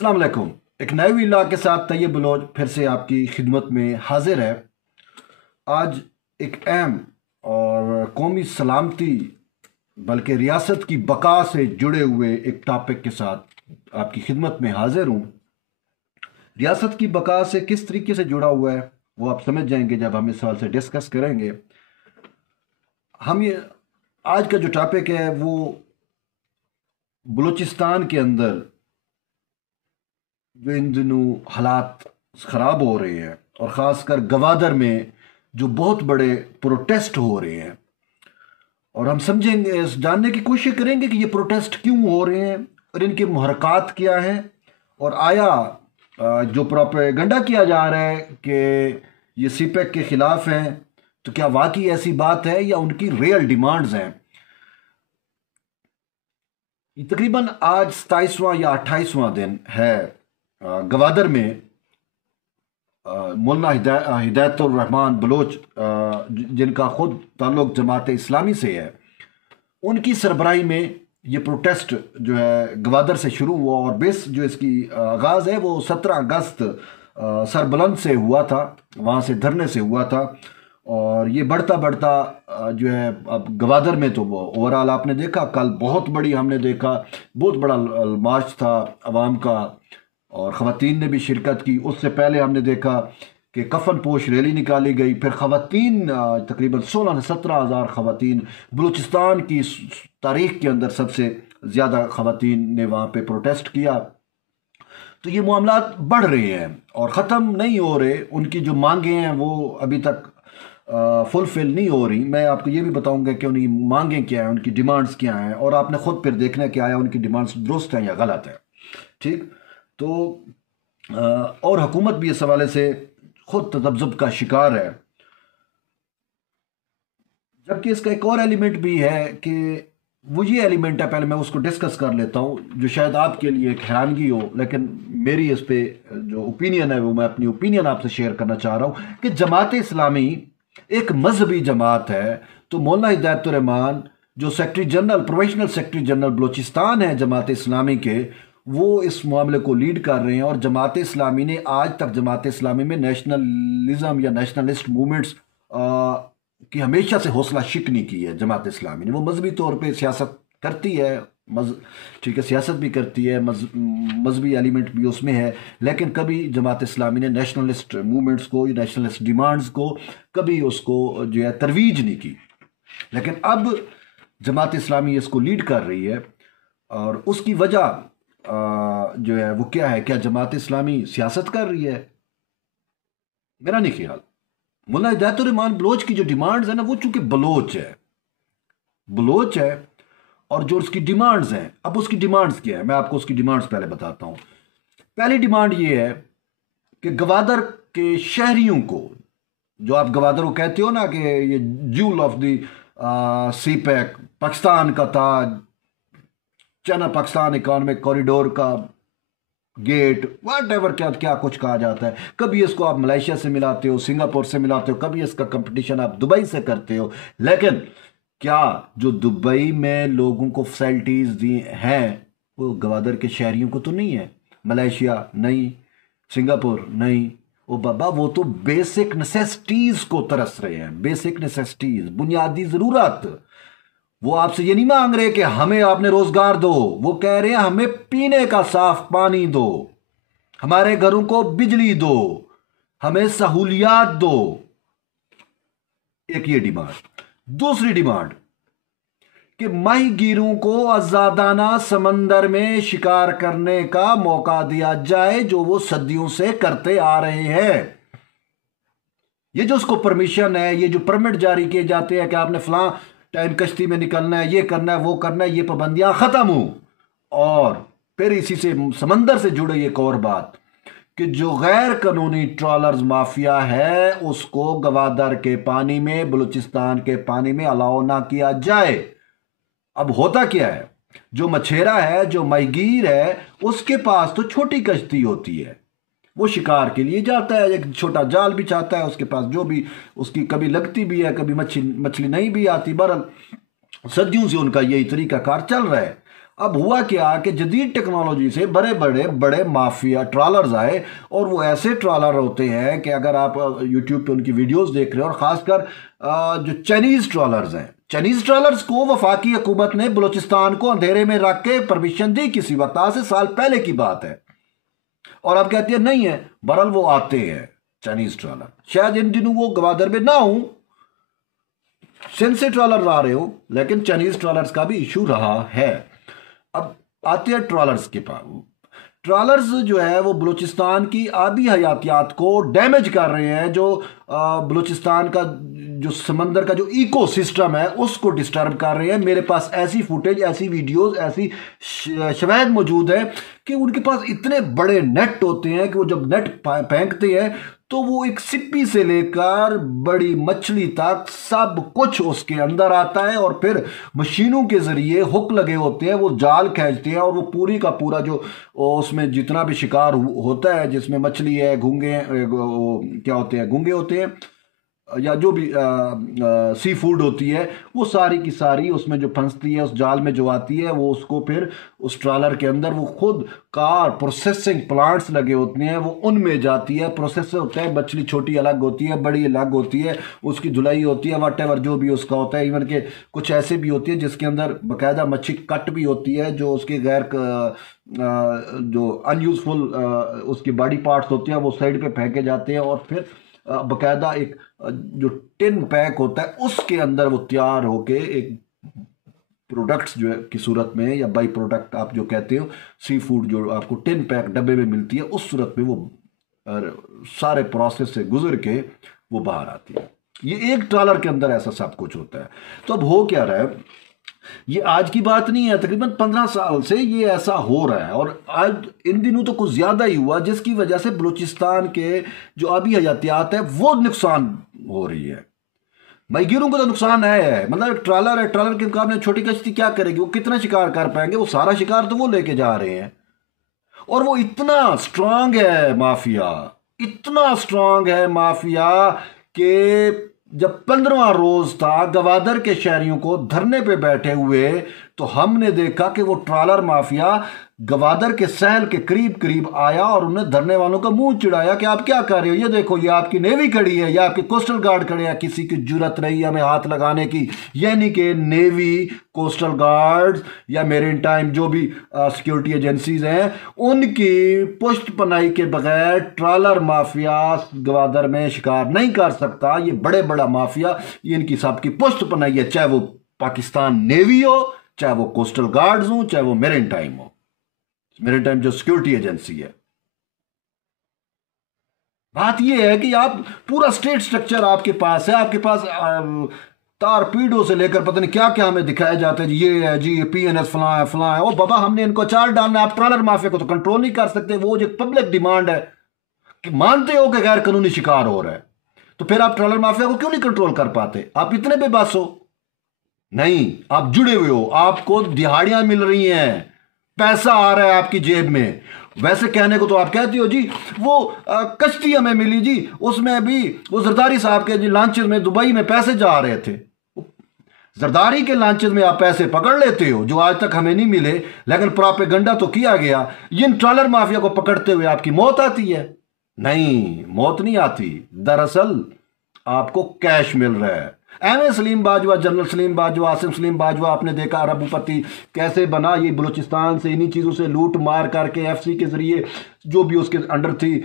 अस्सलाम वालेकुम। एक नए वीडियो के साथ तैयब बलोच फिर से आपकी खिदमत में हाजिर है। आज एक अहम और कौमी सलामती बल्कि रियासत की बका से जुड़े हुए एक टॉपिक के साथ आपकी खिदमत में हाजिर हूँ। रियासत की बका से किस तरीके से जुड़ा हुआ है वो आप समझ जाएंगे जब हम इस सवाल से डिस्कस करेंगे। हम ये आज का जो टॉपिक है वो बलूचिस्तान के अंदर जो इन दिनों हालात ख़राब हो रहे हैं और ख़ासकर गवादर में जो बहुत बड़े प्रोटेस्ट हो रहे हैं, और हम समझेंगे, जानने की कोशिश करेंगे कि ये प्रोटेस्ट क्यों हो रहे हैं और इनके मुहरकात क्या हैं, और आया जो प्रोपेगेंडा किया जा रहा है कि ये सीपेक के ख़िलाफ़ हैं, तो क्या वाकई ऐसी बात है या उनकी रियल डिमांड्स हैं। तकरीबन आज 27वां या 28वां दिन है गवादर में मौलाना हिदायतुर रहमान बलोच जिनका ख़ुद ताल्लुक़ जमात इस्लामी से है, उनकी सरबराही में ये प्रोटेस्ट जो है गवादर से शुरू हुआ और बेस जो इसकी आगाज़ है वो 17 अगस्त सरबलंद से हुआ था, वहाँ से धरने से हुआ था। और ये बढ़ता बढ़ता जो है अब गवादर में तो वो ओवरऑल आपने देखा, कल बहुत बड़ी हमने देखा, बहुत बड़ा मार्च था अवाम का और ख़वातीन ने भी शिरकत की। उससे पहले हमने देखा कि कफन पोश रैली निकाली गई, फिर ख़वातीन तकरीबन 16 से 17 हज़ार ख़वातीन, बलूचिस्तान की तारीख़ के अंदर सबसे ज़्यादा ख़वातीन ने वहाँ पे प्रोटेस्ट किया। तो ये मामलात बढ़ रहे हैं और ख़त्म नहीं हो रहे। उनकी जो मांगे हैं वो अभी तक फुलफिल नहीं हो रही। मैं आपको ये भी बताऊंगा कि उनकी मांगें क्या हैं, उनकी डिमांड्स क्या हैं, और आपने ख़ुद फिर देखना क्या है उनकी डिमांड्स दुरुस्त हैं या गलत है। ठीक, तो और हुकूमत भी इस हवाले से खुद तजब्जुब का शिकार है। जबकि इसका एक और एलिमेंट भी है कि वो ये एलिमेंट है, पहले मैं उसको डिस्कस कर लेता हूँ जो शायद आपके लिए एक हैरानगी हो, लेकिन मेरी इस पे जो ओपिनियन है वो मैं अपनी ओपिनियन आपसे शेयर करना चाह रहा हूँ कि जमात इस्लामी एक मजहबी जमात है। तो मौलाना हिदायतुर रहमान जो secretary general, provisional secretary general Balochistan है जमात इस्लामी के, वो इस मामले को लीड कर रहे हैं। और जमात इस्लामी ने आज तक जमात इस्लामी में नेशनलिज्म या नेशनलिस्ट मूवमेंट्स की हमेशा से हौसला शिकनी की है। जमात इस्लामी ने वो मजहबी तौर पे सियासत करती है, ठीक है, सियासत भी करती है, मजहबी एलिमेंट भी उसमें है, लेकिन कभी जमात इस्लामी ने नेशनलिस्ट मूवमेंट्स को, नेशनलिस्ट डिमांड्स को कभी उसको जो है तरवीज नहीं की। लेकिन अब जमात इस्लामी इसको लीड कर रही है और उसकी वजह जो है वो क्या है? क्या जमात इस्लामी सियासत कर रही है? मेरा नहीं ख्याल। मौलाना हिदायतुर रहमान बलोच की जो डिमांड्स है ना, वो चूंकि बलोच है और जो उसकी डिमांड्स हैं, अब उसकी डिमांड्स क्या है मैं आपको उसकी डिमांड्स पहले बताता हूं। पहली डिमांड ये है कि गवादर के शहरियों को, जो आप गवादर को कहते हो ना कि ये jewel of the CPEC, Pakistan का ताज, चाइना पाकिस्तान इकोनॉमिक कॉरिडोर का गेट, वाट एवर क्या क्या कुछ कहा जाता है। कभी इसको आप मलेशिया से मिलाते हो, सिंगापुर से मिलाते हो, कभी इसका कंपटीशन आप दुबई से करते हो। लेकिन क्या जो दुबई में लोगों को फैसिलिटीज दी हैं वो गवादर के शहरियों को तो नहीं है? मलेशिया नहीं, सिंगापुर नहीं। ओ बाबा, वो तो बेसिक नेसेसिटीज को तरस रहे हैं, बेसिक नेसेसिटीज, बुनियादी जरूरत। वो आपसे ये नहीं मांग रहे कि हमें आपने रोजगार दो, वो कह रहे हैं हमें पीने का साफ पानी दो, हमारे घरों को बिजली दो, हमें सहूलियात दो। एक ये डिमांड। दूसरी डिमांड कि माहीगीरों को आजादाना समंदर में शिकार करने का मौका दिया जाए, जो वो सदियों से करते आ रहे हैं। ये जो उसको परमिशन है, ये जो परमिट जारी किए जाते हैं कि आपने फलां टाइम कश्ती में निकलना है, ये करना है, वो करना है, ये पाबंदियां खत्म हो। और फिर इसी से समंदर से जुड़े एक और बात कि जो गैर कानूनी ट्रॉलर्स माफिया है उसको गवादर के पानी में, बलूचिस्तान के पानी में अलाउ ना किया जाए। अब होता क्या है, जो मछेरा है, जो माहीगीर है, उसके पास तो छोटी कश्ती होती है, वो शिकार के लिए जाता है, एक छोटा जाल बिछाता है, उसके पास जो भी उसकी कभी लगती भी है, कभी मछली नहीं भी आती। बहरहाल सदियों से उनका यही तरीका कार चल रहा है। अब हुआ क्या कि जदीद टेक्नोलॉजी से बड़े बड़े बड़े माफिया ट्रॉलर्स आए, और वो ऐसे ट्रॉलर होते हैं कि अगर आप यूट्यूब पे उनकी वीडियोस देख रहे हो, और ख़ासकर जो चाइनीज़ ट्रॉलर्स हैं, चाइनीज़ ट्रॉलर्स को वफाकी हुकूमत ने बलूचिस्तान को अंधेरे में रख के परमिशन दी किसी वक्त, आज से साल पहले की बात है, और अब कहती है नहीं है। बहरहाल वो आते हैं चाइनीज़ ट्रॉलर, शायद इन दिनों वो गवादर में ना हो, सिंध से ट्रॉलर आ रहे हो, लेकिन चाइनीज़ ट्रॉलर्स का भी इशू रहा है। अब आते हैं ट्रॉलर्स के पास। ट्रॉलर्स जो है वो बलूचिस्तान की आबी हयातियात को डैमेज कर रहे हैं, जो बलूचिस्तान का जो समंदर का जो इकोसिस्टम है उसको डिस्टर्ब कर रहे हैं। मेरे पास ऐसी फुटेज, ऐसी वीडियोस, ऐसी शवाहिद मौजूद है कि उनके पास इतने बड़े नेट होते हैं कि वो जब नेट फेंकते हैं तो वो एक सिप्पी से लेकर बड़ी मछली तक सब कुछ उसके अंदर आता है, और फिर मशीनों के ज़रिए हुक लगे होते हैं, वो जाल खींचते हैं, और वो पूरी का पूरा जो उसमें जितना भी शिकार होता है, जिसमें मछली है, घूंगे क्या होते हैं, घूंगे होते हैं, या जो भी सी फूड होती है, वो सारी की सारी उसमें जो फंसती है, उस जाल में जो आती है, वो उसको फिर उस ट्रॉलर के अंदर वो खुद कार प्रोसेसिंग प्लांट्स लगे होते हैं, वो उनमें जाती है, प्रोसेस होता है। मछली छोटी अलग होती है, बड़ी अलग होती है, उसकी धुलाई होती है, वट एवर जो भी उसका होता है। इवन के कुछ ऐसे भी होती है जिसके अंदर बाकायदा मच्छी कट भी होती है, जो उसके गैर जो अनयूजफुल उसकी बॉडी पार्ट्स होते हैं वो साइड पे फेंके जाते हैं, और फिर बाकायदा एक जो टिन पैक होता है उसके अंदर वो तैयार होके एक प्रोडक्ट्स जो है की सूरत में, या बाई प्रोडक्ट आप जो कहते हो, सी फूड जो आपको टिन पैक डब्बे में मिलती है, उस सूरत में वो सारे प्रोसेस से गुजर के वो बाहर आती है। ये एक ट्रॉलर के अंदर ऐसा सब कुछ होता है। तो अब हो क्या रहा है, ये आज की बात नहीं है, तकरीबन 15 साल से ये ऐसा हो रहा है, और आज इन दिनों तो कुछ ज़्यादा ही हुआ, जिसकी वजह से बलूचिस्तान के जो आबी हयातियात है वो नुकसान हो रही है। माहीगीरों को तो नुकसान है, मतलब एक ट्रॉलर है, ट्रॉलर के मुकाबले छोटी कश्ती क्या करेगी, वो कितना शिकार कर पाएंगे, वो सारा शिकार तो वो लेके जा रहे हैं। और वो इतना स्ट्रांग है माफिया, इतना स्ट्रांग है माफिया कि जब 15वां रोज था गवादर के शहरियों को धरने पे बैठे हुए, तो हमने देखा कि वो ट्रॉलर माफिया गवादर के सहल के करीब करीब आया, और उन्हें धरने वालों का मुंह चिढ़ाया कि आप क्या कर रहे हो, ये देखो ये आपकी नेवी खड़ी है, या आपके कोस्टल गार्ड खड़े हैं। किसी की जुर्रत रही हमें हाथ लगाने की, यानी कि नेवी, कोस्टल गार्ड्स या मेरीन टाइम जो भी सिक्योरिटी एजेंसीज हैं, उनकी पुष्ट पनाही के बगैर ट्रॉलर माफिया गवादर में शिकार नहीं कर सकता। ये बड़े बड़ा माफिया, ये इनकी सबकी पुष्ट पनाही है, चाहे वो पाकिस्तान नेवी हो, चाहे वो कोस्टल गार्ड्स हो, चाहे वो मेरीन टाइम हो, मेरीन टाइम जो सिक्योरिटी एजेंसी है। बात यह है कि आप पूरा स्टेट स्ट्रक्चर आपके पास है, आपके पास तारपीडो से लेकर पता नहीं क्या क्या हमें दिखाया जाता है, ये है जी, PNS फलां है फलां है। ओ बाबा, हमने इनको चार डालना है। आप ट्रॉलर माफिया को तो कंट्रोल नहीं कर सकते। वो जो पब्लिक डिमांड है कि मानते हो कि गैर कानूनी शिकार हो रहा है, तो फिर आप ट्रॉलर माफिया को क्यों नहीं कंट्रोल कर पाते? आप इतने बेबस हो? नहीं, आप जुड़े हुए हो, आपको दिहाड़ियां मिल रही हैं, पैसा आ रहा है आपकी जेब में। वैसे कहने को तो आप कहती हो जी वो कश्ती हमें मिली जी, उसमें भी वो जरदारी साहब के जी लॉन्चेस में दुबई में पैसे जा रहे थे। जरदारी के लॉन्चेस में आप पैसे पकड़ लेते हो जो आज तक हमें नहीं मिले, लेकिन प्रोपेगेंडा तो किया गया। इन ट्रॉलर माफिया को पकड़ते हुए आपकी मौत आती है? नहीं, मौत नहीं आती। दरअसल आपको कैश मिल रहा है। एमए सलीम बाजवा, जनरल सलीम बाजवा, आसिम सलीम बाजवा, आपने देखा अरबपति कैसे बना। ये बलूचिस्तान से इन्हीं चीज़ों से लूट मार करके FC के ज़रिए जो भी उसके अंडर थी,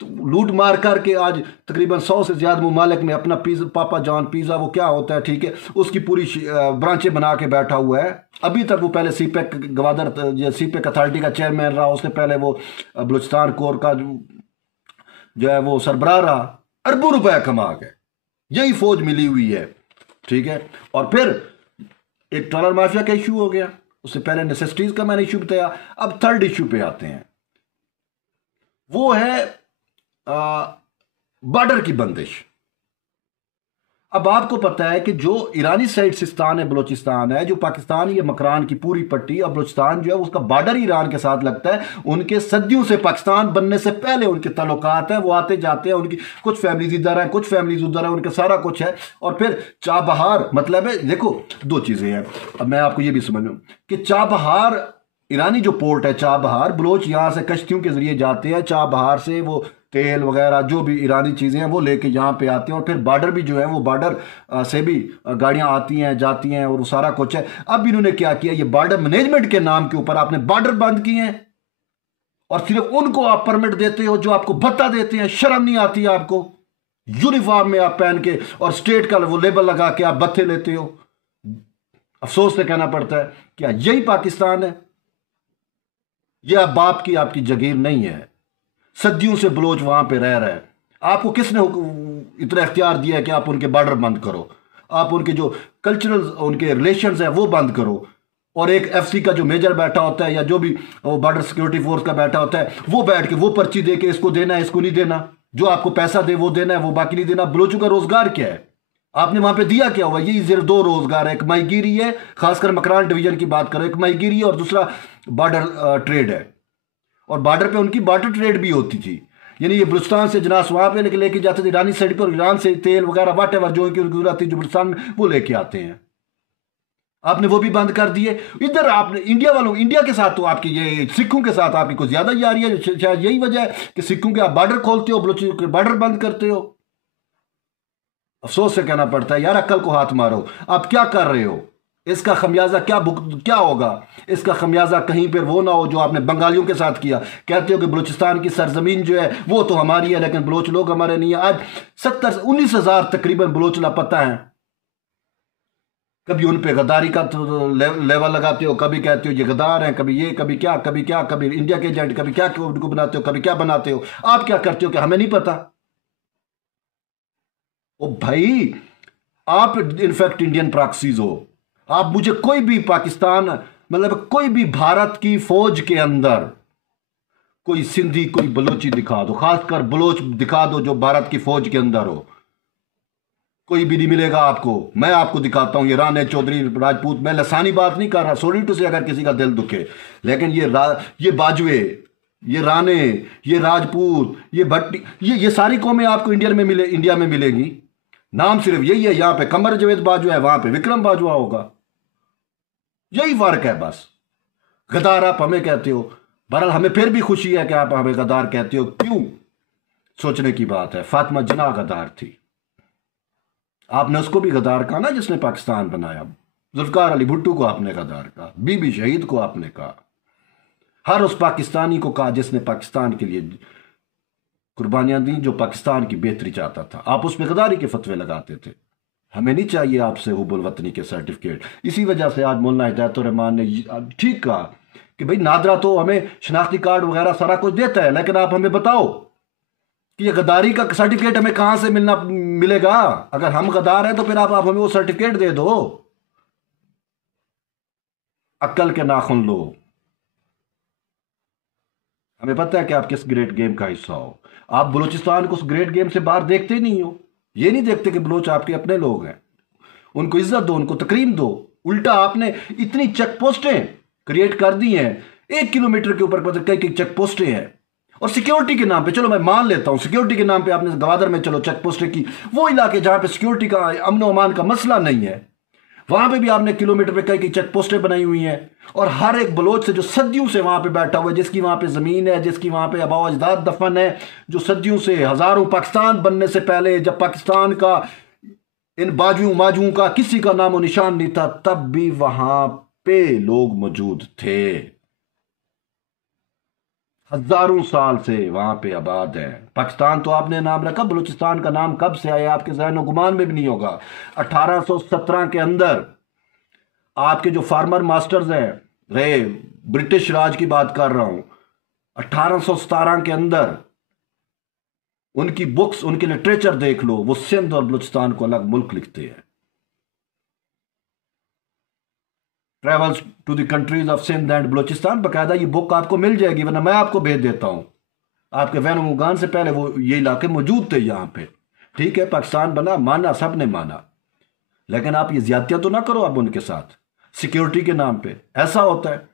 तो लूट मार करके आज तकरीबन 100 से ज़्यादा ममालिक में अपना पिज़्ज़ा, पापा जॉन पिज़्ज़ा वो क्या होता है, ठीक है, उसकी पूरी ब्रांचें बना के बैठा हुआ है। अभी तक वो पहले CPEC गवादर CPEC अथॉरिटी का चेयरमैन रहा, उससे पहले वो बलूचिस्तान कोर का जो है वो सरबराह रहा। अरबों रुपया कमा के यही फौज मिली हुई है, ठीक है। और फिर एक ट्रॉलर माफिया का इशू हो गया, उससे पहले नेसेसिटीज का मैंने इशू बताया। अब थर्ड इशू पे आते हैं, वो है बॉर्डर की बंदिश। अब आपको पता है कि जो ईरानी साइड सिस्तान है, बलूचिस्तान है, जो पाकिस्तान ये मकरान की पूरी पट्टी, और बलूचिस्तान जो है उसका बॉर्डर ईरान के साथ लगता है। उनके सदियों से पाकिस्तान बनने से पहले उनके ताल्लुकात हैं, वो आते जाते हैं। उनकी कुछ फैमिलीज इधर हैं, कुछ फैमिलीज उधर हैं, उनका सारा कुछ है। और फिर चाबहार, मतलब है, देखो दो चीज़ें हैं। अब मैं आपको ये भी समझ लूँ कि चाबहार ईरानी जो पोर्ट है चाबहार, बलोच यहाँ से कश्तियों के जरिए जाते हैं, चाबहार से वो तेल वगैरह जो भी ईरानी चीज़ें हैं वो लेके यहाँ पे आते हैं, और फिर बॉर्डर भी जो है वो बॉर्डर से भी गाड़ियाँ आती हैं जाती हैं और सारा कुछ है। अब इन्होंने क्या किया, ये बॉर्डर मैनेजमेंट के नाम के ऊपर आपने बॉर्डर बंद किए हैं और सिर्फ उनको आप परमिट देते हो जो आपको भत्ता देते हैं। शर्म नहीं आती है आपको? यूनिफॉर्म में आप पहन के और स्टेट का वो लेबल लगा के आप भत्ते लेते हो। अफसोस से कहना पड़ता है, क्या यही पाकिस्तान है? यह बाप की आपकी जगीर नहीं है। सदियों से बलोच वहां पे रह रहे हैं। आपको किसने इतना इख्तियार दिया है कि आप उनके बॉर्डर बंद करो? आप उनके जो कल्चरल उनके रिलेशंस हैं वो बंद करो। और एक एफसी का जो मेजर बैठा होता है या जो भी बॉर्डर सिक्योरिटी फोर्स का बैठा होता है वो बैठ के वो पर्ची दे के इसको देना है इसको नहीं देना, जो आपको पैसा दे वो देना है, वो बाकी नहीं देना। बलोचों का रोजगार क्या है? आपने वहां पे दिया क्या हुआ? यही सिर्फ दो रोजगार है, एक माहीगीरी है, खासकर मकरान डिवीजन की बात करो, एक माहीगीरी और दूसरा बॉर्डर ट्रेड है। और बॉर्डर पे उनकी बॉर्डर ट्रेड भी होती थी, यानी ये बलूचिस्तान से जनास वहां पे लेके जाते थे ईरानी साइड पर, और ईरान से तेल वगैरह वाट एवर जो उनकी जरूरत थी जो बलूचिस्तान में वो लेके आते हैं। आपने वो भी बंद कर दिए। इधर आपने इंडिया वालों, इंडिया के साथ तो आपकी ये सिखों के साथ आपकी कुछ ज्यादा यारी है। शायद यही वजह है कि सिखों के आप बॉर्डर खोलते हो, बलूचियों के बॉर्डर बंद करते हो। अफसोस से कहना पड़ता है यार, अक्ल को हाथ मारो। आप क्या कर रहे हो? इसका खमियाजा क्या होगा? इसका खमियाजा कहीं पर वो ना हो जो आपने बंगालियों के साथ किया। कहते हो कि बलूचिस्तान की सरजमीन जो है वो तो हमारी है, लेकिन बलोच लोग हमारे नहीं है। आज 19,000 तकरीबन बलोच लापता हैं। कभी उन पे गद्दारी का लेवल लगाते हो, कभी कहते हो ये गद्दार हैं, कभी ये कभी क्या कभी क्या, कभी इंडिया के एजेंट, कभी क्या उनको बनाते हो, कभी क्या बनाते हो। आप क्या करते हो कि हमें नहीं पता? ओ भाई, आप इनफैक्ट इंडियन प्रॉक्सीज हो। आप मुझे कोई भी पाकिस्तान मतलब कोई भी भारत की फौज के अंदर कोई सिंधी कोई बलोची दिखा दो, खासकर बलोच दिखा दो जो भारत की फौज के अंदर हो, कोई भी नहीं मिलेगा आपको। मैं आपको दिखाता हूं, ये राणे चौधरी राजपूत, मैं लसानी बात नहीं कर रहा, सॉरी टू से अगर किसी का दिल दुखे, लेकिन ये बाजवे, ये राणे, ये राजपूत, ये भट्टी, ये सारी कौमें आपको इंडिया में मिलेंगी। नाम सिर्फ यही है, यहां पे कमर जवेद बाजवा है, वहां पे विक्रम बाजवा होगा। यही फर्क है बस। गद्दार आप हमें कहते हो, बहरहाल हमें फिर भी खुशी है कि आप हमें गद्दार कहते हो। क्यों? सोचने की बात है। फातिमा जिन्ना गद्दार थी, आपने उसको भी गद्दार कहा ना जिसने पाकिस्तान बनाया। जुल्फकार अली भुट्टो को आपने गद्दार कहा, बीबी शहीद को आपने कहा, हर उस पाकिस्तानी को कहा जिसने पाकिस्तान के लिए कुर्बानियां दी, जो पाकिस्तान की बेहतरी चाहता था। आप उस पर गद्दारी के फतवे लगाते थे। हमें नहीं चाहिए आपसे हुब्बुल वतनी के सर्टिफिकेट। इसी वजह से आज मौलाना हिदायतुर्रहमान ने ठीक कहा कि भाई नादरा तो हमें शनाख्ती कार्ड वगैरह सारा कुछ देता है, लेकिन आप हमें बताओ कि ये गद्दारी का सर्टिफिकेट हमें कहां से मिलेगा? अगर हम गद्दार हैं तो फिर आप हमें वो सर्टिफिकेट दे दो। अक्ल के नाखून लो। हमें पता है कि आप किस ग्रेट गेम का हिस्सा हो। आप बलूचिस्तान को उस ग्रेट गेम से बाहर देखते नहीं हो। ये नहीं देखते कि बलोच आपके अपने लोग हैं, उनको इज्जत दो, उनको तकरीम दो। उल्टा आपने इतनी चेक पोस्टें क्रिएट कर दी हैं, 1 किलोमीटर के ऊपर कई कई चेक पोस्टें हैं। और सिक्योरिटी के नाम पे, चलो मैं मान लेता हूं सिक्योरिटी के नाम पे आपने गवादर में चलो चेक पोस्टें की, वो इलाके जहां पे सिक्योरिटी का अमन अमान का मसला नहीं है, वहां पे भी आपने किलोमीटर पे कई कई चेक पोस्टें बनाई हुई हैं। और हर एक बलोच से जो सदियों से वहां पे बैठा हुआ है, जिसकी वहां पे जमीन है, जिसकी वहां पे आबा अजदाद दफन है, जो सदियों से हजारों, पाकिस्तान बनने से पहले जब पाकिस्तान का इन बाजुओं माजुओं का किसी का नामो निशान नहीं था, तब भी वहां पे लोग मौजूद थे। हजारों साल से वहां पे आबाद है। पाकिस्तान तो आपने नाम रखा, बलूचिस्तान का नाम कब से आया आपके ज़हन गुमान में भी नहीं होगा। 1817 के अंदर आपके जो फार्मर मास्टर्स हैं रहे, ब्रिटिश राज की बात कर रहा हूं, 1817 के अंदर उनकी बुक्स, उनके लिटरेचर देख लो, वो सिंध और बलूचिस्तान को अलग मुल्क लिखते हैं। Travels to the countries of Sindh and Balochistan, बकायदा ये बुक आपको मिल जाएगी, वरना मैं आपको भेज देता हूं। आपके वैन मुगान से पहले वो ये इलाके मौजूद थे यहां पे। ठीक है, पाकिस्तान बना, माना, सबने माना, लेकिन आप ये ज्यादतियां तो ना करो अब उनके साथ सिक्योरिटी के नाम पे। ऐसा होता है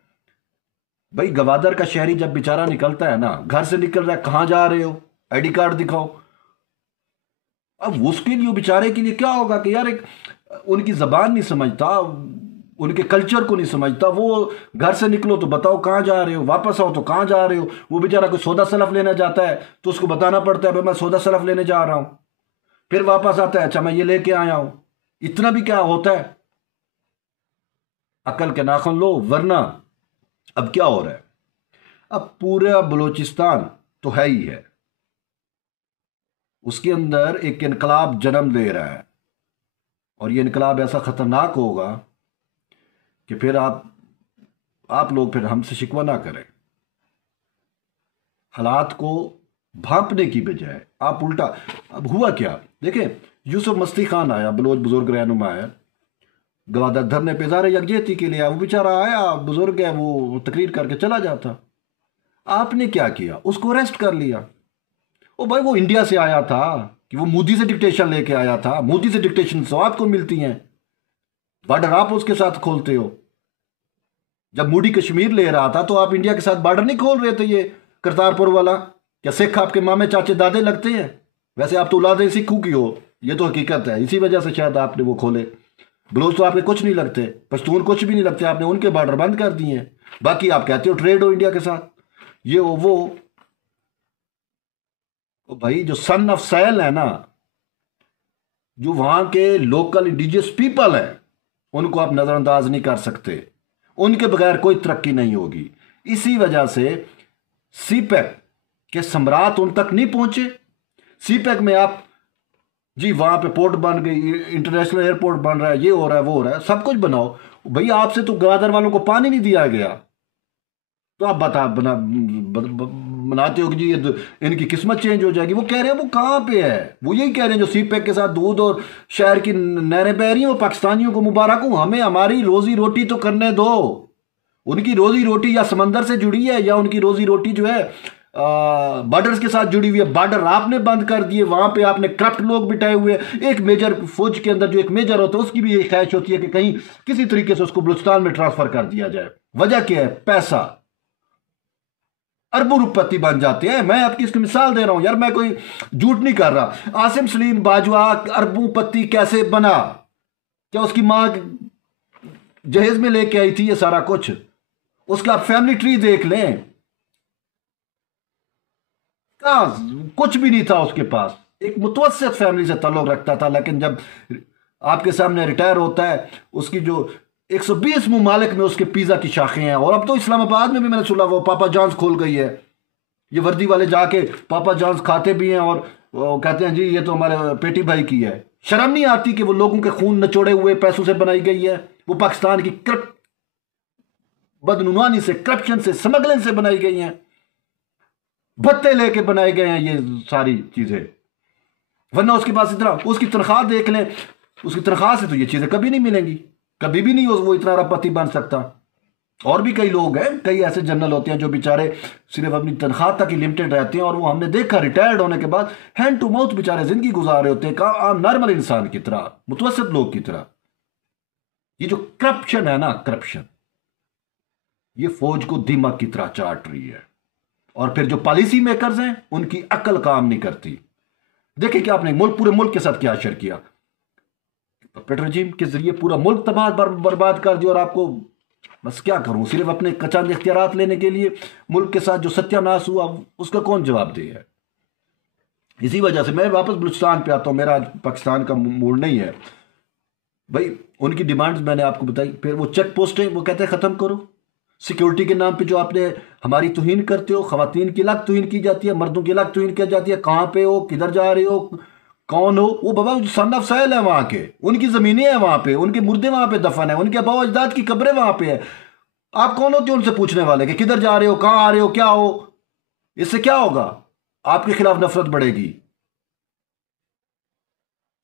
भाई, गवादर का शहरी जब बेचारा निकलता है ना, घर से निकल रहा है, कहां जा रहे हो, आईडी कार्ड दिखाओ। अब उसके लिए, बेचारे के लिए क्या होगा कि यार एक उनकी जबान नहीं समझता, उनके कल्चर को नहीं समझता। वो घर से निकलो तो बताओ कहाँ जा रहे हो, वापस आओ तो कहाँ जा रहे हो। वो बेचारा कोई सौदा सलफ लेने जाता है तो उसको बताना पड़ता है भाई मैं सौदा सलफ लेने जा रहा हूं, फिर वापस आता है अच्छा मैं ये लेके आया हूं। इतना भी क्या होता है? अकल के नाखुन लो वरना। अब क्या हो रहा है, अब पूरा बलूचिस्तान तो है ही है, उसके अंदर एक इनकलाब जन्म ले रहा है और ये इनकलाब ऐसा खतरनाक होगा कि फिर आप लोग फिर हमसे शिकवा ना करें। हालात को भांपने की बजाय आप उल्टा। अब हुआ क्या देखें, यूसुफ मस्ती खान आया, बलोच बुजुर्ग रहनुमा है, गवादत धरने पे ज़ाहिर यकजहती के लिए वो बेचारा आया, बुजुर्ग है, वो तकरीर करके चला जाता। आपने क्या किया, उसको अरेस्ट कर लिया। ओ भाई वो इंडिया से आया था कि वो मोदी से डिक्टेशन लेके आया था? मोदी से डिक्टेशन तो आपको मिलती हैं, बॉर्डर आप उसके साथ खोलते हो। जब मोदी कश्मीर ले रहा था तो आप इंडिया के साथ बॉर्डर नहीं खोल रहे थे, ये करतारपुर वाला। क्या सिख आपके मामे चाचे दादे लगते हैं? वैसे आप तो औलादे सिखों की हो, ये तो हकीकत है, इसी वजह से शायद आपने वो खोले। बलोच तो आपके कुछ नहीं लगते, पश्तून कुछ भी नहीं लगते, आपने उनके बॉर्डर बंद कर दिए हैं। बाकी आप कहते हो ट्रेड हो इंडिया के साथ, ये वो भाई जो सन ऑफ सैल है ना, जो वहां के लोकल इंडिजियस पीपल है, उनको आप नजरअंदाज नहीं कर सकते। उनके बगैर कोई तरक्की नहीं होगी। इसी वजह से सीपैक के सम्राट उन तक नहीं पहुंचे। सीपैक में आप जी वहां पे पोर्ट बन गई, इंटरनेशनल एयरपोर्ट बन रहा है, ये हो रहा है वो हो रहा है, सब कुछ बनाओ भैया, आपसे तो ग्वादर वालों को पानी नहीं दिया गया, तो आप बनाते हो कि जी इनकी किस्मत चेंज हो जाएगी। वो कह रहे हैं वो कहाँ पे है, वो यही कह रहे हैं जो सीपैक के साथ दूध और शहर की नहरें बह रही हैं, वो पाकिस्तानियों को मुबारक हो, हमें हमारी रोजी रोटी तो करने दो। उनकी रोजी रोटी या समंदर से जुड़ी है या उनकी रोजी रोटी जो है बॉर्डर्स के साथ जुड़ी हुई है। बॉर्डर आपने बंद कर दिए, वहां पे आपने करप्ट लोग बिठाए हुए। एक मेजर फौज के अंदर जो एक मेजर होता है उसकी भी एक ख्वाहिश होती है कि कहीं किसी तरीके से उसको बलूचिस्तान में ट्रांसफर कर दिया जाए। वजह क्या है? पैसा। अरबों रुपति बन जाते हैं। मैं आपकी इसकी मिसाल दे रहा हूं यार, मैं कोई झूठ नहीं कर रहा। आसिम सलीम बाजवा अरबों पति कैसे बना? क्या उसकी मां जहेज में लेके आई थी ये सारा कुछ? उसका फैमिली ट्री देख लें, कुछ भी नहीं था उसके पास। एक मुतवस्सित फैमिली से ताल्लुक रखता था, लेकिन जब आपके सामने रिटायर होता है, उसकी जो 120 मुमालिक में उसके पिज़्ज़ा की शाखें हैं। और अब तो इस्लामाबाद में भी मैंने सुना वो पापा जॉन्स खोल गई है। ये वर्दी वाले जाके पापा जॉन्स खाते भी हैं और वो कहते हैं जी ये तो हमारे पेटी भाई की है। शर्म नहीं आती कि वो लोगों के खून नचोड़े हुए पैसों से बनाई गई है? वो पाकिस्तान की बदनुमानी से, करप्शन से, स्मगलिंग से बनाई गई हैं, भत्ते लेके बनाए गए हैं ये सारी चीजें। वरना उसके पास इतना, उसकी तनख्वाह देख लें, उसकी तनख्वाह से तो ये चीजें कभी नहीं मिलेंगी, कभी भी नहीं वो इतना अरबपति बन सकता। और भी कई लोग हैं, कई ऐसे जनरल होते हैं जो बेचारे सिर्फ अपनी तनख्वाह तक ही लिमिटेड रहते हैं और वो हमने देखा रिटायर्ड होने के बाद हैंड टू माउथ बेचारे जिंदगी गुजार रहे होते हैं आम नॉर्मल इंसान की तरह, मुतवस्सित लोग की तरह। ये जो करप्शन है ना, करप्शन, ये फौज को दिमाग की तरह चाट रही है। और फिर जो पॉलिसी मेकर्स हैं उनकी अक्ल काम नहीं करती। देखिए कि आपने पूरे मुल्क के साथ क्या असर किया। पपेट रजीम के जरिए पूरा मुल्क तबाह बर्बाद कर दिया और आपको बस क्या करूं, सिर्फ अपने चंद इख्तियारात लेने के लिए मुल्क के साथ जो सत्यानाश हुआ उसका कौन जवाब दे है। इसी वजह से मैं वापस बलूचिस्तान पे आता हूं। मेरा पाकिस्तान का मूड नहीं है भाई। उनकी डिमांड्स मैंने आपको बताई। फिर वो चेक पोस्टें वो कहते हैं ख़त्म करो। सिक्योरिटी के नाम पे जो आपने हमारी तौहीन करते हो, खवातीन की अलग तौहीन की जाती है, मर्दों की अलग तौहीन की जाती है। कहाँ पे हो, किधर जा रहे हो, कौन हो? वो बाबा सन ऑफ सैल है वहां के, उनकी जमीनें हैं वहां पे, उनके मुर्दे वहां पे दफन है, उनके आबा अजदाद की कब्रें वहां पे है। आप कौन होते हो उनसे पूछने वाले कि किधर जा रहे हो, कहां आ रहे हो, क्या हो? इससे क्या होगा? आपके खिलाफ नफरत बढ़ेगी।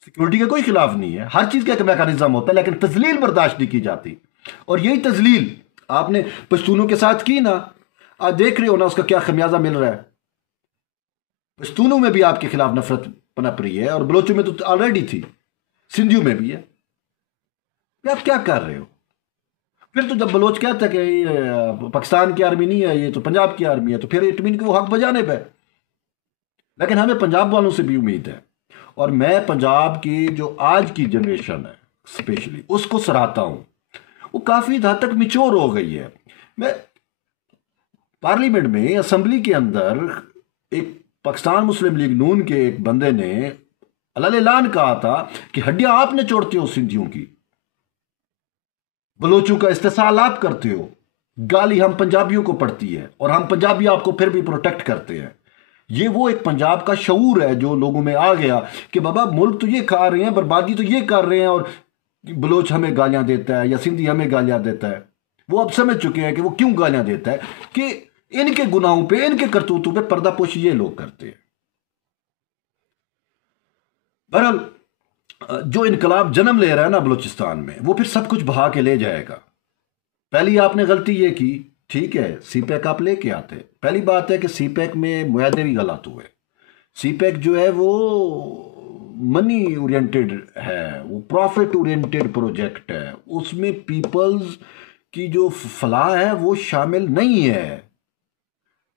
सिक्योरिटी का कोई खिलाफ नहीं है, हर चीज का एक मैकेनिज्म होता है, लेकिन तजलील बर्दाश्त नहीं की जाती। और यही तजलील आपने पश्तूनों के साथ की ना, आप देख रहे हो ना उसका क्या खमियाजा मिल रहा है। पश्तूनों में भी आपके खिलाफ नफरत पनप रही है और बलोचों में तो ऑलरेडी थी, सिंधियों में भी है। आप क्या कर रहे हो? फिर तो जब बलोच कहता है कि ये पाकिस्तान की आर्मी नहीं है, ये तो पंजाब की आर्मी है, तो फिर इट मीन कि वो हक बजाने पे। लेकिन हमें पंजाब वालों से भी उम्मीद है, और मैं पंजाब की जो आज की जनरेशन है स्पेशली उसको सराहता हूं। वो काफ़ी हद तक मिच्योर हो गई है। मैं पार्लियामेंट में, असम्बली के अंदर, एक पाकिस्तान मुस्लिम लीग नून के एक बंदे ने अलग-ऐलान कहा था कि हड्डियां आपने तोड़ते हो सिंधियों की, बलोचों का इस्तेसाल आप करते हो, गाली हम पंजाबियों को पड़ती है और हम पंजाबी आपको फिर भी प्रोटेक्ट करते हैं। ये वो एक पंजाब का शऊर है जो लोगों में आ गया कि बाबा मुल्क तो ये खा रहे हैं, बर्बादी तो ये कर रहे हैं, और बलोच हमें गालियां देता है या सिंधी हमें गालियां देता है। वो अब समझ चुके हैं कि वो क्यों गालियां देता है, कि इनके गुनाहों पे, इनके करतूतों पे पर्दापोशी ये लोग करते हैं। बहरहाल जो इनकलाब जन्म ले रहा है ना बलूचिस्तान में, वो फिर सब कुछ बहा के ले जाएगा। पहली आपने गलती ये की, ठीक है, सीपैक आप लेके आते। पहली बात है कि सीपैक में मुआहदे भी गलत हुए। सीपैक जो है वो मनी ओरिएंटेड है, वो प्रॉफिट ओरिएंटेड प्रोजेक्ट है, उसमें पीपल्स की जो फलाह है वो शामिल नहीं है।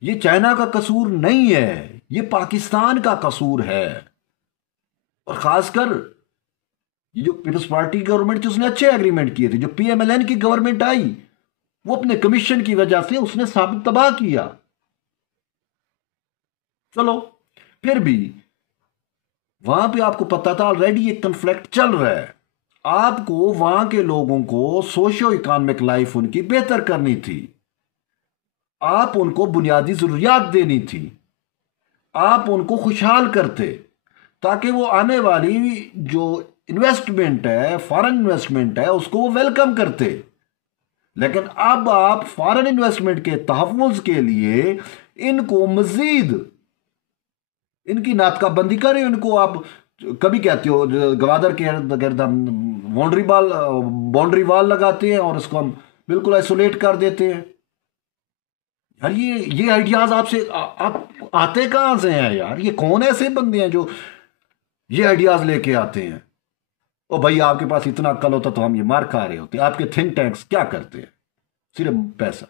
ये चाइना का कसूर नहीं है, ये पाकिस्तान का कसूर है। और खासकर ये जो पीपल्स पार्टी गवर्नमेंट थी उसने अच्छे एग्रीमेंट किए थे। जो पीएमएलएन की गवर्नमेंट आई वो अपने कमीशन की वजह से उसने सब तबाह किया। चलो फिर भी वहां पे आपको पता था ऑलरेडी एक कन्फ्लिक्ट चल रहा है, आपको वहां के लोगों को सोशियो इकोनॉमिक लाइफ उनकी बेहतर करनी थी, आप उनको बुनियादी जरूरियात देनी थी, आप उनको खुशहाल करते ताकि वो आने वाली जो इन्वेस्टमेंट है, फॉरेन इन्वेस्टमेंट है, उसको वो वेलकम करते। लेकिन अब आप फॉरेन इन्वेस्टमेंट के तहफ़्फ़ुज़ के लिए इनको मजीद इनकी नातकाबंदी करें। इनको आप कभी कहते हो गवादर के गर्द हम बाउंड्री वाल लगाते हैं और इसको हम बिल्कुल आइसोलेट कर देते हैं। यार ये आइडियाज आपसे आप आते कहां से हैं यार? ये कौन ऐसे बंदे हैं जो ये आइडियाज लेके आते हैं? ओ भाई आपके पास इतना अक्ल होता तो हम ये मार खा रहे होते। आपके थिंक टैंक्स क्या करते हैं? सिर्फ पैसा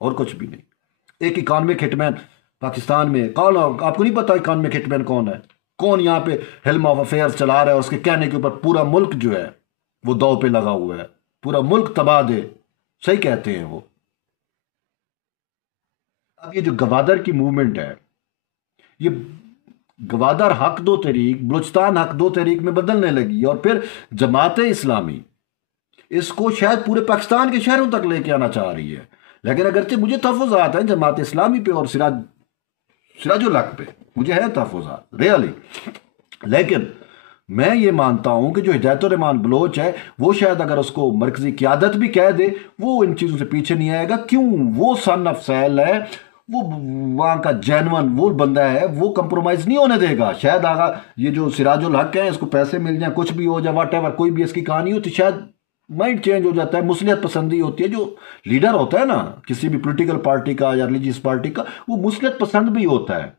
और कुछ भी नहीं। एक इकोनॉमिक हिटमैन पाकिस्तान में कौन, आपको नहीं पता इकोनॉमिक हिटमैन कौन है? कौन यहाँ पे हेल्म ऑफ अफेयर्स चला रहा है? उसके कहने के ऊपर पूरा मुल्क जो है वो दांव पे लगा हुआ है, पूरा मुल्क तबाह दे। सही कहते हैं वो। अब ये जो गवादर की मूवमेंट है, ये गवादर हक दो तहरीक, बलूचिस्तान हक दो तहरीक में बदलने लगी और फिर जमात इस्लामी इसको शायद पूरे पाकिस्तान के शहरों तक लेके आना चाह रही है। लेकिन अगरचे मुझे तहफ़्फ़ुज़ात हैं जमात इस्लामी पे और सिराजुल हक पे, मुझे है तहफ़्फ़ुज़ात रियली। लेकिन मैं ये मानता हूं कि जो हिदायतुर रहमान बलोच है वो शायद अगर उसको मरकजी क़यादत भी कह दे वो इन चीज़ों से पीछे नहीं आएगा। क्यों? वो सन ऑफ सैल है, वो वहाँ का जेनवन वो बंदा है, वो कंप्रोमाइज़ नहीं होने देगा। शायद आगा ये जो सिराजुल हक है इसको पैसे मिल जाए, कुछ भी हो जाए, वट एवर, कोई भी इसकी कहानी होती, शायद माइंड चेंज हो जाता है। मुस्लियत पसंदी होती है। जो लीडर होता है ना किसी भी पॉलिटिकल पार्टी का या रिलीजियस पार्टी का, वो मुस्लियत पसंद भी होता है।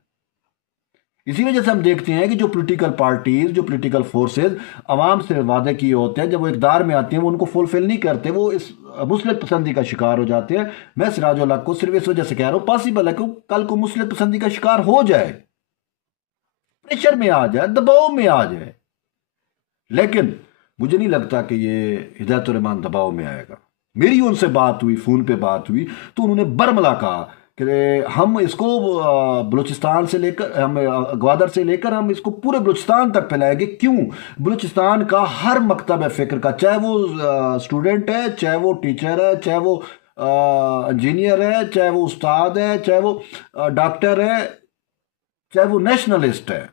इसी वजह से हम देखते हैं कि जो पॉलिटिकल पार्टीज, जो पॉलिटिकल फोर्सेज अवाम से वादे किए होते हैं, जब वो इक़्तिदार में आते हैं वो उनको फुलफिल नहीं करते, वो इस मुस्लिम पसंदी का शिकार हो जाते हैं। मैं सिराजुल हक को सिर्फ इस वजह से कह रहा हूँ, पॉसिबल है कि कल को मुस्लिम पसंदी का शिकार हो जाए, प्रेशर में आ जाए, दबाव में आ जाए। लेकिन मुझे नहीं लगता कि ये हिदायतुर रहमान दबाव में आएगा। मेरी उनसे बात हुई, फ़ोन पे बात हुई, तो उन्होंने बरमला कहा कि हम इसको बलूचिस्तान से लेकर, हम ग्वादर से लेकर हम इसको पूरे बलूचिस्तान तक फैलाएंगे। क्यों? बलूचिस्तान का हर मकतब फ़िक्र का, चाहे वो स्टूडेंट है, चाहे वो टीचर है, चाहे वो इंजीनियर है, चाहे वो उस्ताद है, चाहे वो डॉक्टर है, चाहे वो नेशनलिस्ट है,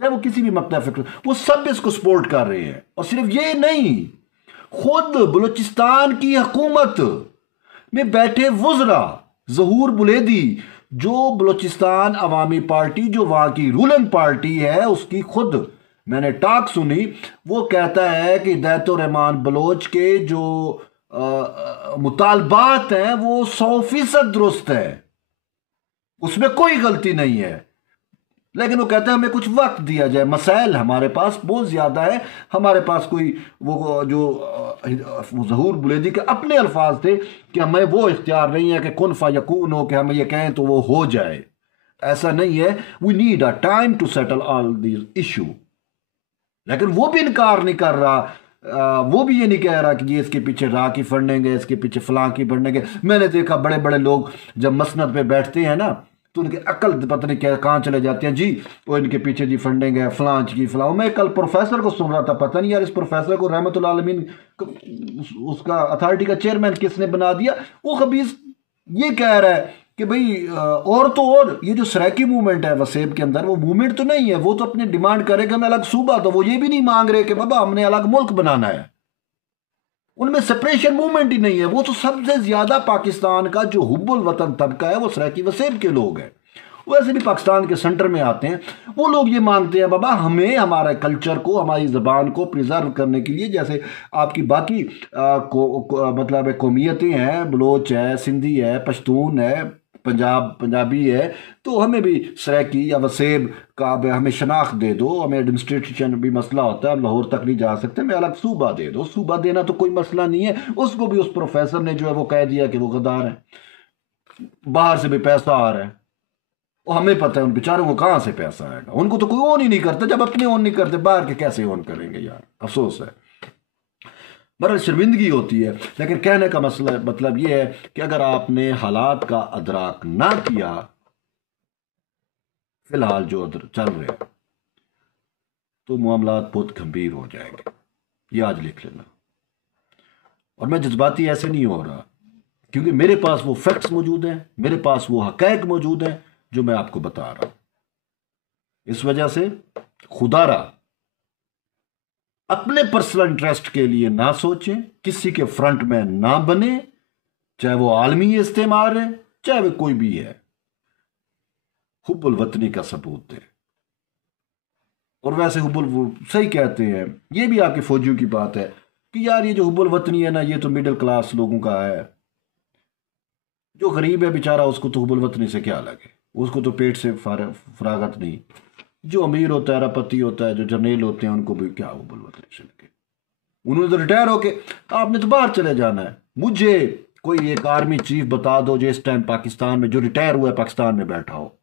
चाहे वो किसी भी मकतब फ़िक्र, वो सब इसको सपोर्ट कर रहे हैं। और सिर्फ ये नहीं, खुद बलूचिस्तान की हुकूमत में बैठे वज़रा ज़हूर बुलेदी, जो बलूचिस्तान अवामी पार्टी, जो वहाँ की रूलिंग पार्टी है, उसकी खुद मैंने टॉक सुनी, वो कहता है कि हिदायतुर रहमान बलोच के जो मुतालबात हैं वो 100% दुरुस्त है, उसमें कोई गलती नहीं है। लेकिन वो कहते हैं हमें कुछ वक्त दिया जाए, मसाइल हमारे पास बहुत ज़्यादा है, हमारे पास कोई वो जो ज़हूर बुलेदी के अपने अल्फाज थे कि हमें वो इख्तियार नहीं है कि कुन फ़यकून हो, कि हम ये कहें तो वो हो जाए। ऐसा नहीं है। We need a time to settle all these issue. लेकिन वो भी इनकार नहीं कर रहा वो भी ये नहीं कह रहा कि ये इसके पीछे रा की फंडिंग है, इसके पीछे फलां की फंडिंग है। मैंने देखा बड़े बड़े लोग जब मसनद पे बैठते हैं ना, तो उनकी अकल पता नहीं क्या कहाँ चले जाते हैं जी, वो इनके पीछे जी फंडिंग है फलां की फलां। मैं कल प्रोफेसर को सुन रहा था, पता नहीं यार इस प्रोफेसर को रहमतुल आलमीन उसका अथॉरिटी का चेयरमैन किसने बना दिया। वो खबीस ये कह रहा है कि भाई और तो और ये जो सराकी मूवमेंट है वसेब के अंदर, वो मूवमेंट तो नहीं है, वो तो अपनी डिमांड करेगा हमें अलग सूबा। तो वो ये भी नहीं मांग रहे कि बाबा हमने अलग मुल्क बनाना है, उनमें सेपरेशन मूवमेंट ही नहीं है। वो तो सबसे ज्यादा पाकिस्तान का जो हुब्बुल वतन तबका है वो सराकी वसेब के लोग हैं। वैसे भी पाकिस्तान के सेंटर में आते हैं वो लोग, ये मांगते हैं बाबा हमें हमारे कल्चर को, हमारी ज़बान को प्रिजर्व करने के लिए, जैसे आपकी बाकी मतलब कौमियतें हैं, बलोच है, सिंधी है, पश्तून है, पंजाबी है, तो हमें भी सराकी या वसेब का हमें शनाख्त दे दो। हमें एडमिनिस्ट्रेशन भी मसला होता है, लाहौर तक नहीं जा सकते, हमें अलग सूबा दे दो। सूबा देना तो कोई मसला नहीं है। उसको भी उस प्रोफेसर ने जो है वो कह दिया कि वो गद्दार है, बाहर से भी पैसा आ रहा है। और हमें पता है उन बेचारों को कहाँ से पैसा आएगा, उनको तो कोई ओन ही नहीं करता। जब अपने ओन नहीं करते बाहर के कैसे ओन करेंगे यार, अफसोस है, बड़ा शर्मिंदगी होती है। लेकिन कहने का मसला मतलब ये है कि अगर आपने हालात का अदराक ना किया, फिलहाल जो चल रहे हैं, तो मामलात बहुत गंभीर हो जाएंगे, ये आज लिख लेना। और मैं जज्बाती ऐसे नहीं हो रहा, क्योंकि मेरे पास वो फैक्ट्स मौजूद हैं, मेरे पास वो हक़ाइक़ मौजूद हैं जो मैं आपको बता रहा हूं। इस वजह से खुदारा अपने पर्सनल इंटरेस्ट के लिए ना सोचें, किसी के फ्रंट में ना बने, चाहे वो आलमी इस्तेमाल है, चाहे वो कोई भी है। हुब्बुल वतनी का सबूत दे। और वैसे हुब्बुल सही कहते हैं, ये भी आपके फौजियों की बात है कि यार ये जो हुब्बुल वतनी है ना, ये तो मिडिल क्लास लोगों का है। जो गरीब है बेचारा, उसको तो हुब्बुल वतनी से क्या लगे, उसको तो पेट से फरागत नहीं। जो अमीर होता है, अरबपति होता है, जो जर्नेल होते हैं, उनको भी क्या हुब्बुल वतनी से लगे। उन्होंने तो रिटायर होके, आपने तो बाहर चले जाना है। मुझे कोई एक आर्मी चीफ बता दो जो इस टाइम पाकिस्तान में, जो रिटायर हुआ है पाकिस्तान में बैठा हो।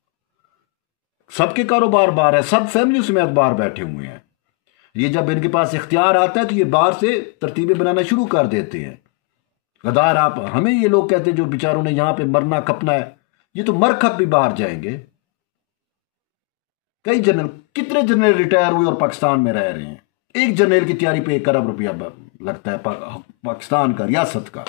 सबके कारोबार बाहर है, सब फैमिली समेत बाहर बैठे हुए हैं। ये जब इनके पास इख्तियार आता है तो ये बाहर से तरतीबें बनाना शुरू कर देते हैं। गद्दार आप, हमें ये लोग कहते हैं जो बेचारों ने यहां पे मरना खपना है, ये तो मर खप भी बाहर जाएंगे। कई जनरल, कितने जनरल रिटायर हुए और पाकिस्तान में रह रहे हैं। एक जनरल की तैयारी पे 1 अरब रुपया लगता है पाकिस्तान का, रियासत का।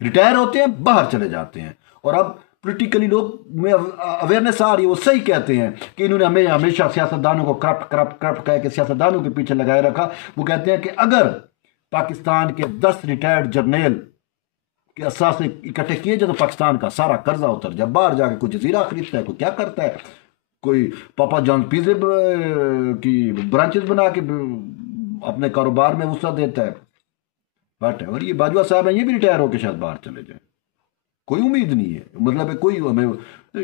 रिटायर होते हैं, बाहर चले जाते हैं। और अब पोलिटिकली लोग में अवेयरनेस आ रही है, वो सही कहते हैं कि इन्होंने हमें हमेशा सियासतदानों को करप्ट करप्ट करप्ट कह के सियासतदानों के पीछे लगाए रखा। वो कहते हैं कि अगर पाकिस्तान के 10 रिटायर्ड जर्नल के असासे इकट्ठे किए जाए तो पाकिस्तान का सारा कर्जा उतर जाए। बाहर जाके कोई जजीरा खरीदता है, कोई क्या करता है, कोई पापा जॉन पिज़्ज़ा की ब्रांचेस बना के अपने कारोबार में वसअत देता है। बट और ये बाजवा साहब हैं, ये भी रिटायर होकर शायद बाहर चले जाए, कोई उम्मीद नहीं है। मतलब कोई हमें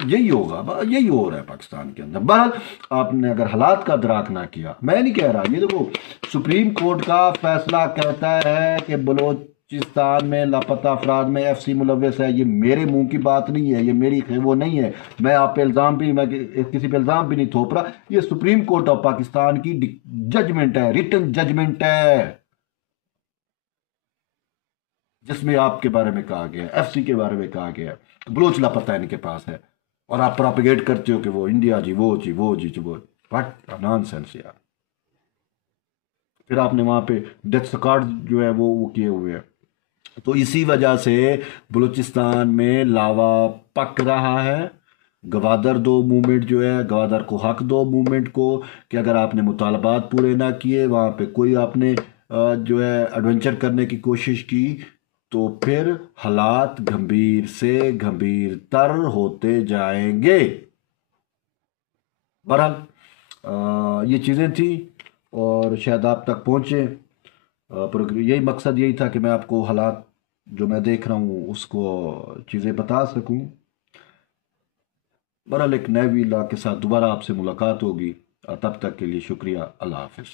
यही होगा, यही हो रहा है पाकिस्तान के अंदर। बहरहाल आपने अगर हालात का अदराक ना किया, मैं नहीं कह रहा, ये देखो सुप्रीम कोर्ट का फैसला कहता है कि बलोचिस्तान में लापता अफराद में FC मुलव्वस है। ये मेरे मुंह की बात नहीं है, ये मेरी वो नहीं है, मैं आप पे इल्ज़ाम भी, मैं किसी पे इल्ज़ाम भी नहीं थोप रहा। ये सुप्रीम कोर्ट ऑफ पाकिस्तान की जजमेंट है, रिटन जजमेंट है, जिसमें आपके बारे में कहा गया है, FC के बारे में कहा गया है, तो बलोच लापता है इनके पास है, और आप प्रोपेगेट करते हो कि वो इंडिया जी, वो जी, वो जी, वो। व्हाट नॉनसेंस यार। फिर आपने वहां पे डेथ रिकॉर्ड जो है वो किए हुए हैं। तो इसी वजह से बलूचिस्तान में लावा पक रहा है। गवादर दो मूवमेंट जो है, गवादर को हक दो मूवमेंट को, कि अगर आपने मुतालबात पूरे ना किए, वहाँ पे कोई आपने जो है एडवेंचर करने की कोशिश की, तो फिर हालात गंभीर से गंभीरतर होते जाएंगे। बहरहाल ये चीज़ें थी और शायद आप तक पहुँचे, पर यही मकसद यही था कि मैं आपको हालात जो मैं देख रहा हूँ उसको चीज़ें बता सकूँ। बहरहाल एक नए वीला के साथ दोबारा आपसे मुलाकात होगी। तब तक के लिए शुक्रिया। अल्लाह हाफिज़।